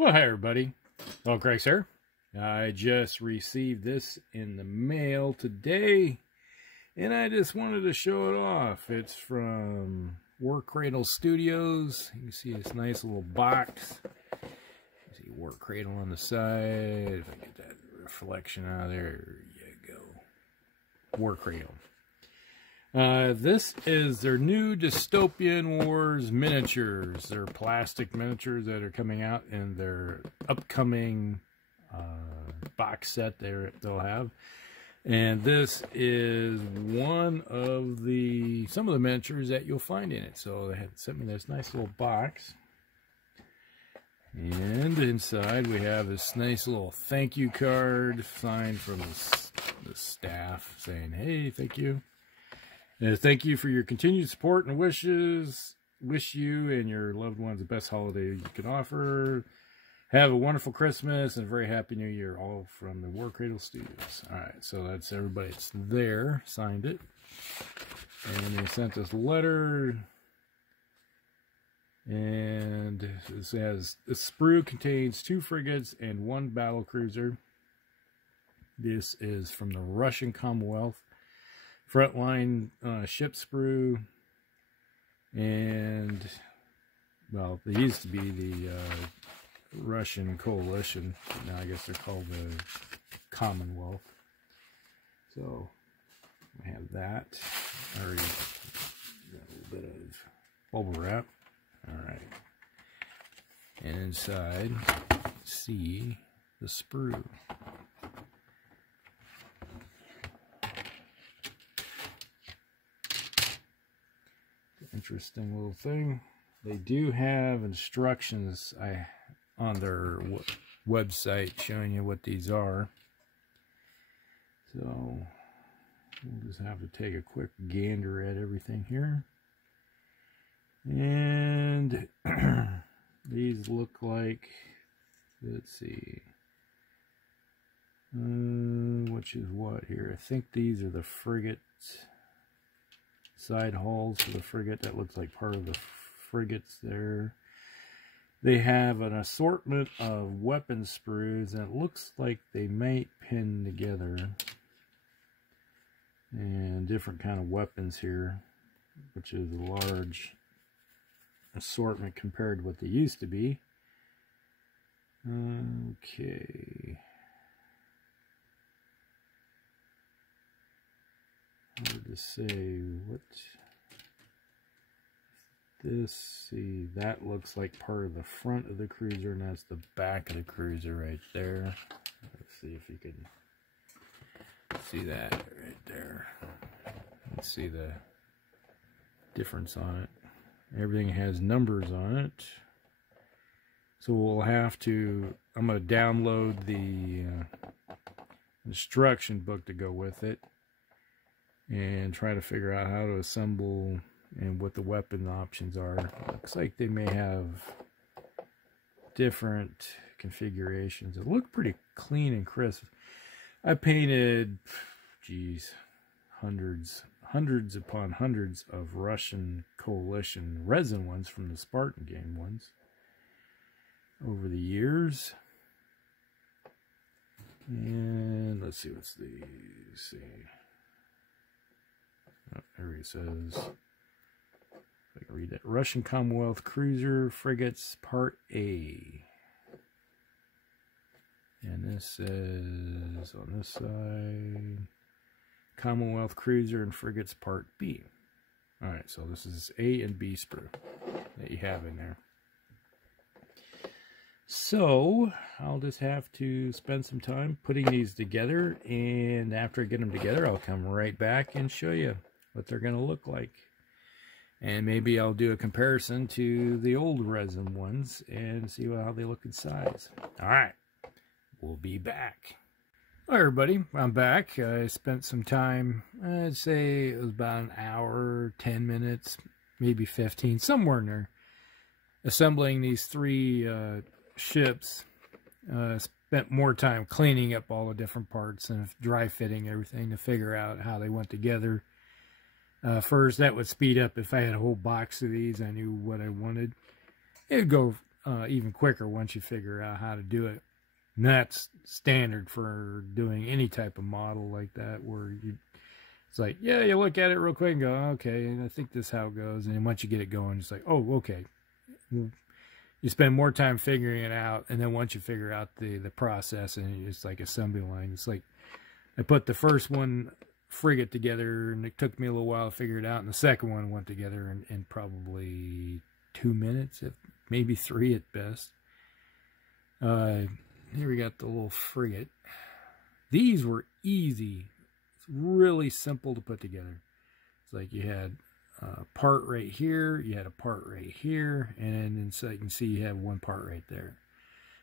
Well, hi everybody. Well, Greg here. I just received this in the mail today, and I just wanted to show it off. It's from Warcradle Studios. You can see this nice little box. You see Warcradle on the side. If I get that reflection out of there, you go. Warcradle. This is their new Dystopian Wars miniatures. They're plastic miniatures that are coming out in their upcoming box set they'll have. And this is one of some of the miniatures that you'll find in it. So they had sent me this nice little box. And inside we have this nice little thank you card signed from the staff saying, hey, thank you. Thank you for your continued support and wishes. Wish you and your loved ones the best holiday you can offer. Have a wonderful Christmas and a very happy New Year, all from the Warcradle Studios. All right, so that's everybody that's there, signed it. And they sent this letter. And it says, the sprue contains 2 frigates and 1 battle cruiser. This is from the Russian Commonwealth. Frontline ship sprue, and well, they used to be the Russian Coalition. Now I guess they're called the Commonwealth. So I have that. I already got a little bit of bubble wrap. All right, and inside, see the sprue. Interesting little thing. They do have instructions on their website showing you what these are. So we'll just have to take a quick gander at everything here. And these look like, let's see, which is what here? I think these are the frigates. Side hulls for the frigate. That looks like part of the frigates there. They have an assortment of weapon sprues, and it looks like they might pin together. And different kind of weapons here, which is a large assortment compared to what they used to be. Okay. Hard to say what this, see, that looks like part of the front of the cruiser, and that's the back of the cruiser right there. Let's see if you can see that right there. Let's see the difference on it. Everything has numbers on it. So we'll have to, I'm going to download the instruction book to go with it and try to figure out how to assemble and what the weapon options are. Looks like they may have different configurations. It looked pretty clean and crisp. I painted, geez, hundreds upon hundreds of Russian Coalition resin ones from the Spartan game ones over the years. And let's see what's these. See. Oh, there he says, if I can read that, Russian Commonwealth Cruiser Frigates Part A. And this says on this side, Commonwealth Cruiser and Frigates Part B. Alright, so this is A and B sprue that you have in there. So, I'll just have to spend some time putting these together, and after I get them together, I'll come right back and show you what they're going to look like. And maybe I'll do a comparison to the old resin ones and see how they look in size. Alright, we'll be back. Hi everybody, I'm back. I spent some time, I'd say it was about an hour, 10 minutes, maybe 15, somewhere in there, assembling these 3 ships. Spent more time cleaning up all the different parts and dry fitting everything to figure out how they went together. First, that would speed up if I had a whole box of these. I knew what I wanted. It would go even quicker once you figure out how to do it. And that's standard for doing any type of model like that, where it's like, yeah, you look at it real quick and go, okay, I think this is how it goes. And then once you get it going, it's like, oh, okay. You spend more time figuring it out, and then once you figure out the process, and it's like assembly line. It's like I put the first one frigate together, and it took me a little while to figure it out, and the second one went together in probably 2 minutes, maybe 3 at best. Here we got the little frigate. These were easy. It's really simple to put together. It's like you had a part right here, you had a part right here, and then so you can see you have one part right there.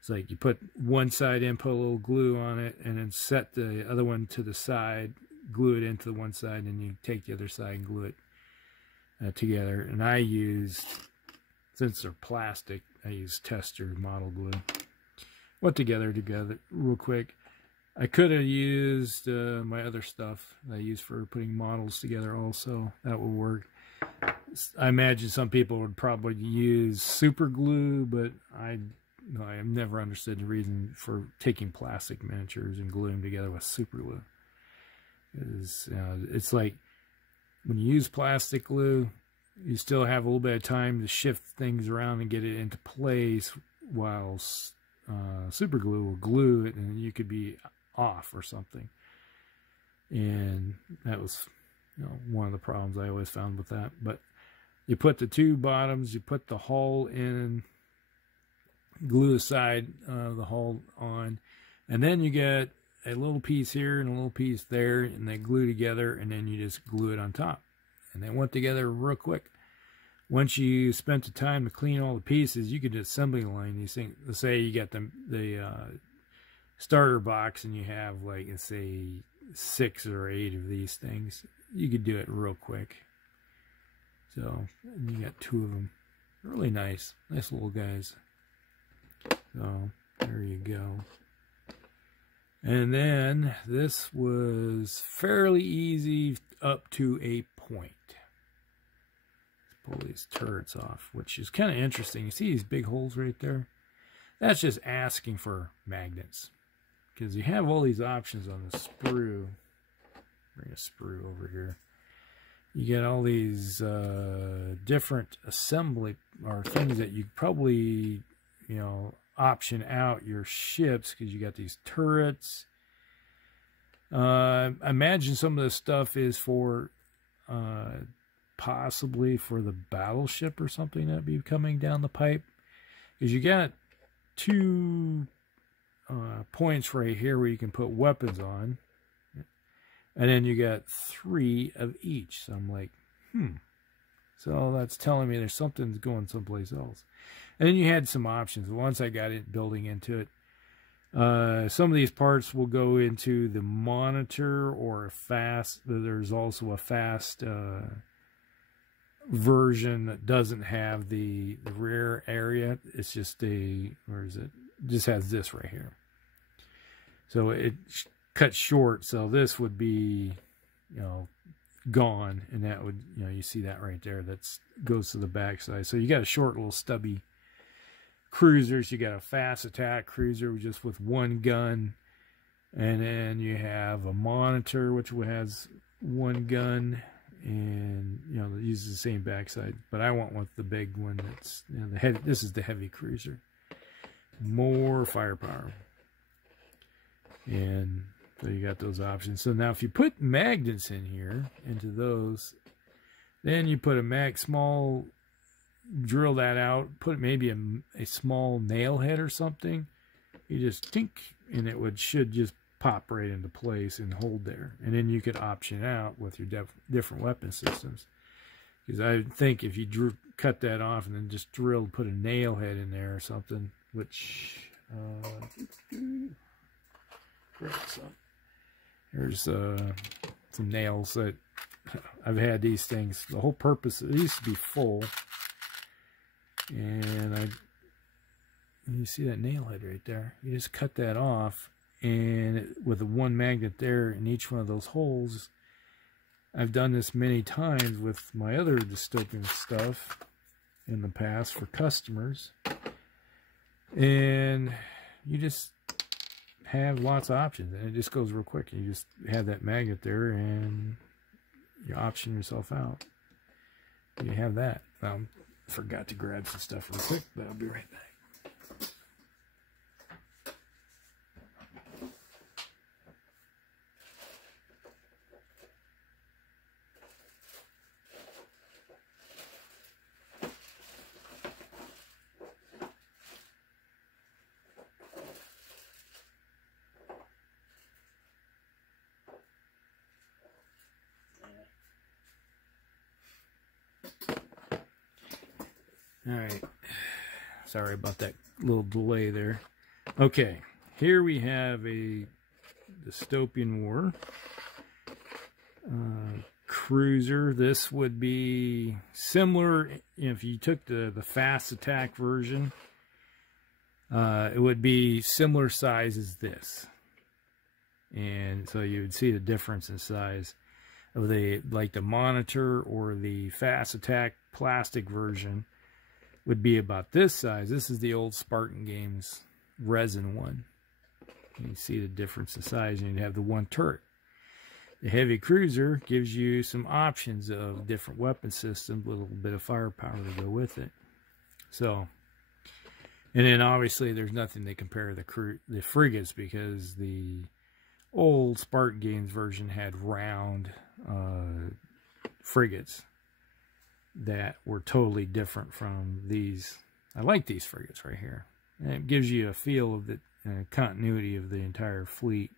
It's like you put one side in, put a little glue on it, and then set the other one to the side, glue it into the one side, and you take the other side and glue it together. And I used, since they're plastic, I used tester model glue. Went together real quick. I could have used my other stuff that I use for putting models together also. That would work. I imagine some people would probably use super glue, but I have never understood the reason for taking plastic miniatures and gluing them together with super glue. It's like when you use plastic glue, you still have a little bit of time to shift things around and get it into place, while super glue will glue it and you could be off or something. And that was one of the problems I always found with that. But you put the two bottoms, you put the hull in, glue the side of the hull on, and then you get a little piece here and a little piece there, and they glue together, and then you just glue it on top. And they went together real quick. Once you spent the time to clean all the pieces, you could assembly line these things. Let's say you got the starter box, and you have, like, let's say 6 or 8 of these things. You could do it real quick. So you got 2 of them. Really nice little guys. So there you go. And then this was fairly easy up to a point. Let's pull these turrets off, which is kind of interesting. You see these big holes right there? That's just asking for magnets, because you have all these options on the sprue. Bring a sprue over here. You get all these different assembly or things that you probably, option out your ships, because you got these turrets. I imagine some of this stuff is for possibly for the battleship or something that'd be coming down the pipe, because you got 2 points right here where you can put weapons on. And then you got 3 of each. So I'm like, So that's telling me there's something going someplace else. And then you had some options. Once I got it building into it, some of these parts will go into the monitor or a fast. There's also a fast version that doesn't have the rear area. It's just where is it? Just has this right here. So it cut short, so this would be gone, and that would you see that right there, that's goes to the backside. So you got a short little stubby cruisers. You got a fast attack cruiser just with 1 gun, and then you have a monitor which has 1 gun, and it uses the same backside, but I want with the big one. That's the heavy. This is the heavy cruiser, more firepower. And so you got those options. So now if you put magnets in here, into those, then you put a small, drill that out, put maybe a small nail head or something. You just tink, and it should just pop right into place and hold there. And then you could option out with your different weapon systems. Because I think if you cut that off and then just put a nail head in there or something, which here's some nails that I've had these things. The whole purpose, it used to be full, and you see that nail head right there. You just cut that off, and with the 1 magnet there in each one of those holes. I've done this many times with my other dystopian stuff in the past for customers. And you just have lots of options, and it just goes real quick. You just have that magnet there, and you option yourself out. You have that. Forgot to grab some stuff real quick, but I'll be right back. Alright, sorry about that little delay there. Okay, here we have a Dystopian War cruiser. This would be similar if you took the fast attack version. It would be similar size as this. And so you would see the difference in size of the monitor, or the fast attack plastic version would be about this size. This is the old Spartan Games resin one. And you see the difference in size, and you'd have the one turret. The heavy cruiser gives you some options of different weapon systems, with a little bit of firepower to go with it. So, and then obviously there's nothing to compare the frigates, because the old Spartan Games version had round frigates that were totally different from these. I like these frigates right here. And it gives you a feel of the continuity of the entire fleet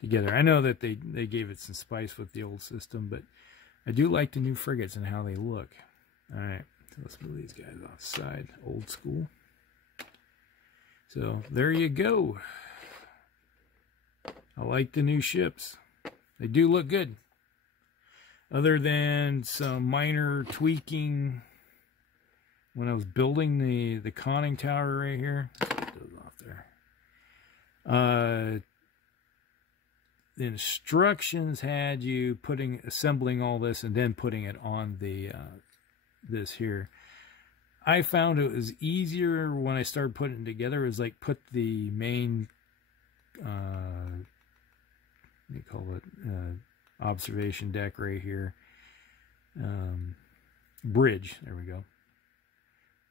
together. I know that they gave it some spice with the old system, but I do like the new frigates and how they look. Alright, so let's move these guys off the side. Old school. So there you go. I like the new ships. They do look good. Other than some minor tweaking when I was building the conning tower right here. Let's get those off there. The instructions had you assembling all this and then putting it on the this here. I found it was easier when I started putting it together. It was like put the main what do you call it, observation deck right here, bridge, there we go.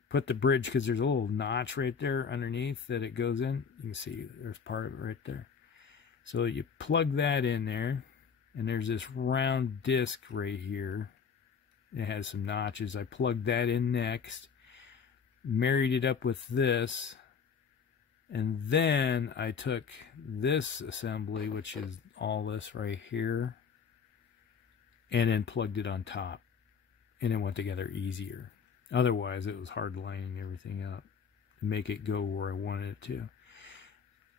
Put the bridge, because there's a little notch right there underneath that it goes in. You can see there's part of it right there. So you plug that in there, and there's this round disc right here. It has some notches. I plugged that in next, married it up with this, and then I took this assembly, which is all this right here, and then plugged it on top, and it went together easier. Otherwise, it was hard lining everything up to make it go where I wanted it to.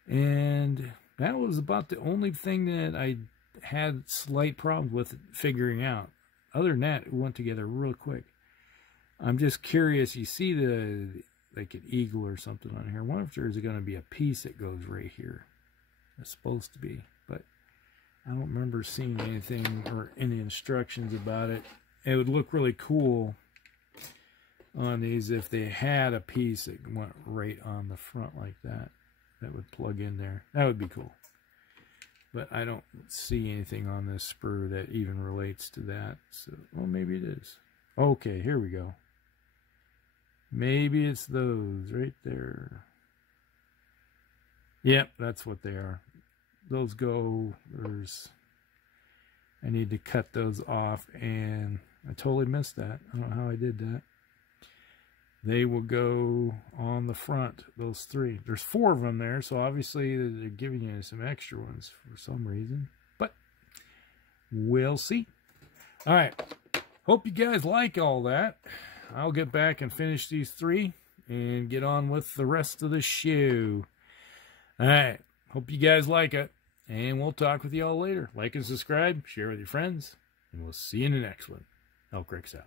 And that was about the only thing that I had slight problems with figuring out. Other than that, it went together real quick. I'm just curious. You see like an eagle or something on here. I wonder if there's going to be a piece that goes right here. It's supposed to be, but I don't remember seeing anything or any instructions about it. It would look really cool on these if they had a piece that went right on the front like that. That would plug in there. That would be cool. But I don't see anything on this sprue that even relates to that. So, well, maybe it is. Okay, here we go. Maybe it's those right there. Yep, that's what they are. Those go, I need to cut those off, and I totally missed that. I don't know how I did that. They will go on the front, those three. There's 4 of them there, so obviously they're giving you some extra ones for some reason. But we'll see. All right. Hope you guys like all that. I'll get back and finish these 3 and get on with the rest of the show. All right. Hope you guys like it. And we'll talk with you all later. Like and subscribe. Share with your friends. And we'll see you in the next one. Elkrix out.